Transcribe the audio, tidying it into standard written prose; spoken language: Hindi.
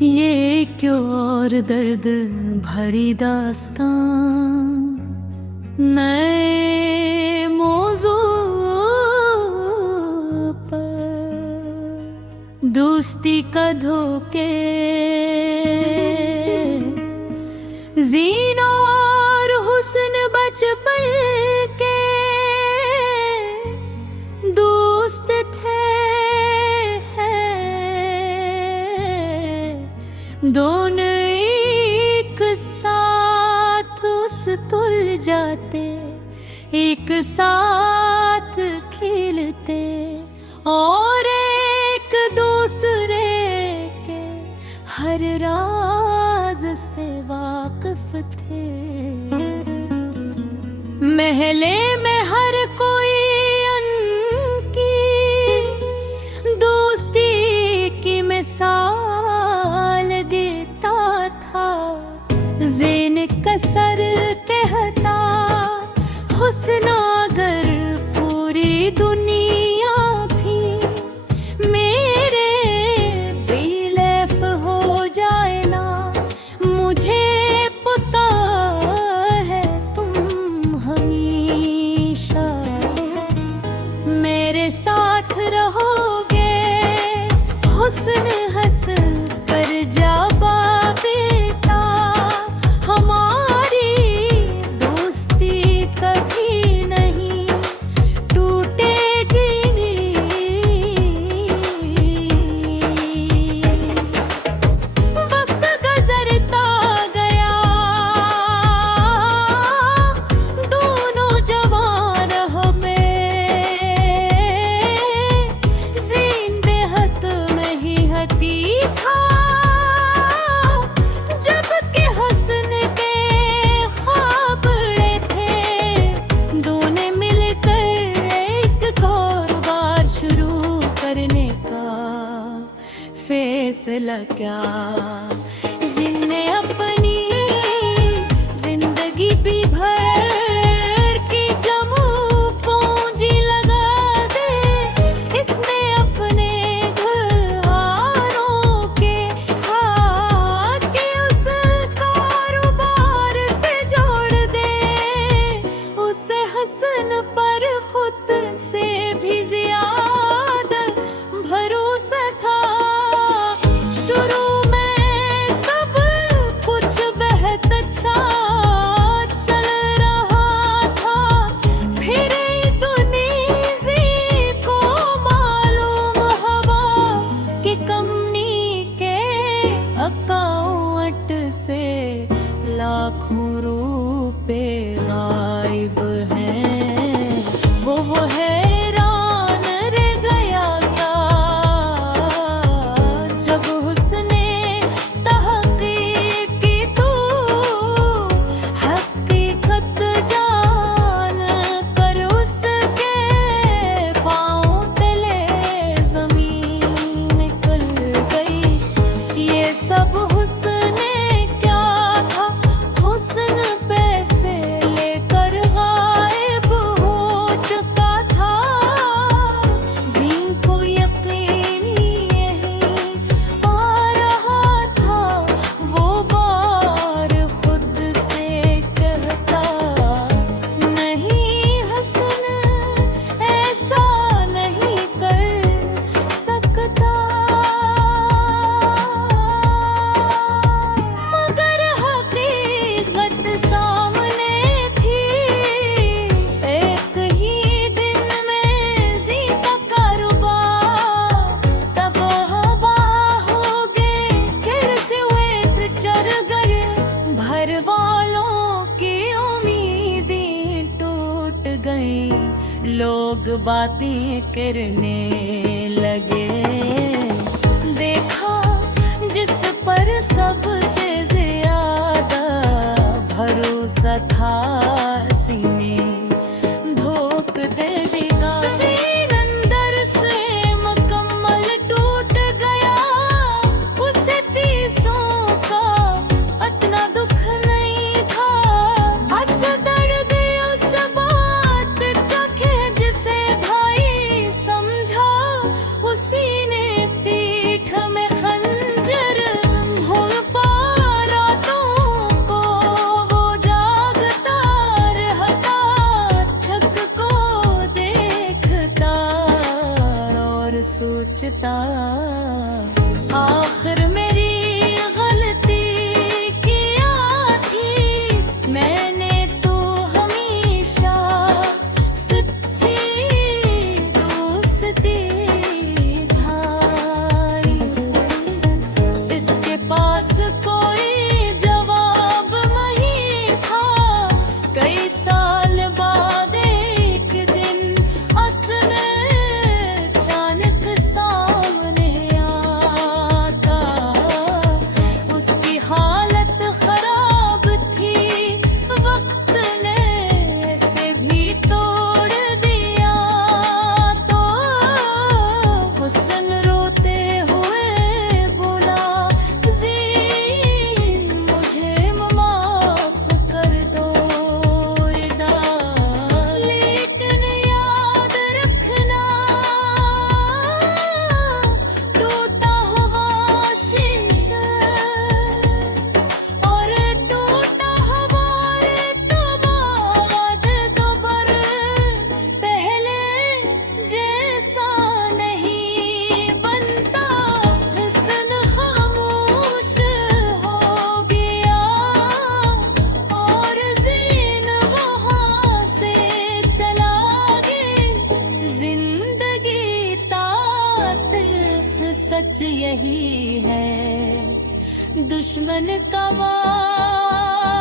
ये क्यों और दर्द भरी दास्तां नए मौजू पर दोस्ती का धोखे जीना और हुस्न बचपन के दोस्त थे दोनों एक साथ उस तुल जाते, एक साथ खेलते और एक दूसरे के हर राज से वाकिफ थे। महले में हर कोई उनकी दोस्ती की मिसाल देता था। ज़ेन कसर कहता हुस्न अगर पूरी दुनिया भी मेरे बेलैफ हो जाए ना, मुझे पता है तुम हमेशा मेरे साथ रहोगे। हुस्न हंस कर जाबा बेटा, हमारी दोस्ती कभी नहीं टूटेगी वक्त गुजरता गया, दोनों जवान हमें ज़ीन बेहद में ही हती था। जबकि हुस्न के ख्वाब बड़े थे, दोनों मिलकर एक कारोबार शुरू करने का फैसला किया। ज़िन ने अपनी जिंदगी भी भर की जमू पूंजी लगा दे, इसने अपने घरवालों के खाके उस कारोबार से जोड़ दे। उसे हसन पर खुद से भी ज्यादा भरोसा था। शुरू में सब कुछ बेहद अच्छा चल रहा था, फिर दुनिया को मालूम हवा कि कंपनी के अकाउंट से लाखों रुपए गायब हैं। वो हैरान रह गया था जब उसने तहकीक की तो हकीकत जान कर उसके पाँव तले जमीन निकल गई। ये सब हुस्न क्या था, हुस्न पैसे लेकर गायब हो चुका था। ज़ीन को यकीन यही आ रहा था, वो बार खुद से कहता नहीं हसन ऐसा नहीं कर सकता। मगर हकीकत सामने थी, एक ही दिन में ज़ीन का कारोबार तबाह हो गए। फिर से हुए पिक्चर गए, घर वालों की उम्मीदें टूट गई। लोग बातें करने लगे, देखा जिस पर सबसे ज्यादा भरोसा था सीने धोख दे देगा। ज़ीन अंदर से मुकम्मल टूट गया, उसे पीसों का इतना दुख नहीं था। हंस दर्द उस बात का खिंच से भाई समझा, और सोचता, आखिर मेरी गलती क्या थी, मैंने तो हमेशा सच्ची दोस्ती भाई। इसके पास कोई जवाब नहीं था, कई साल बाद एक दिन असद अचानक सामने आता। उसकी हालत खराब थी, वक्त ने ऐसे भी तोड़ दिया। तो हुस्न रोते हुए बोला, जी मुझे माफ कर दो इदा, लेकिन याद रखना टूटा हुआ शीशा और टूटा हुआ एतमाद दोबारा पहले जैसा नहीं बनता। हुस्न खामोश हो गया और ज़ीन वहाँ से चला गया। जिंदगी तात्फ सच यही है, दुश्मन का वार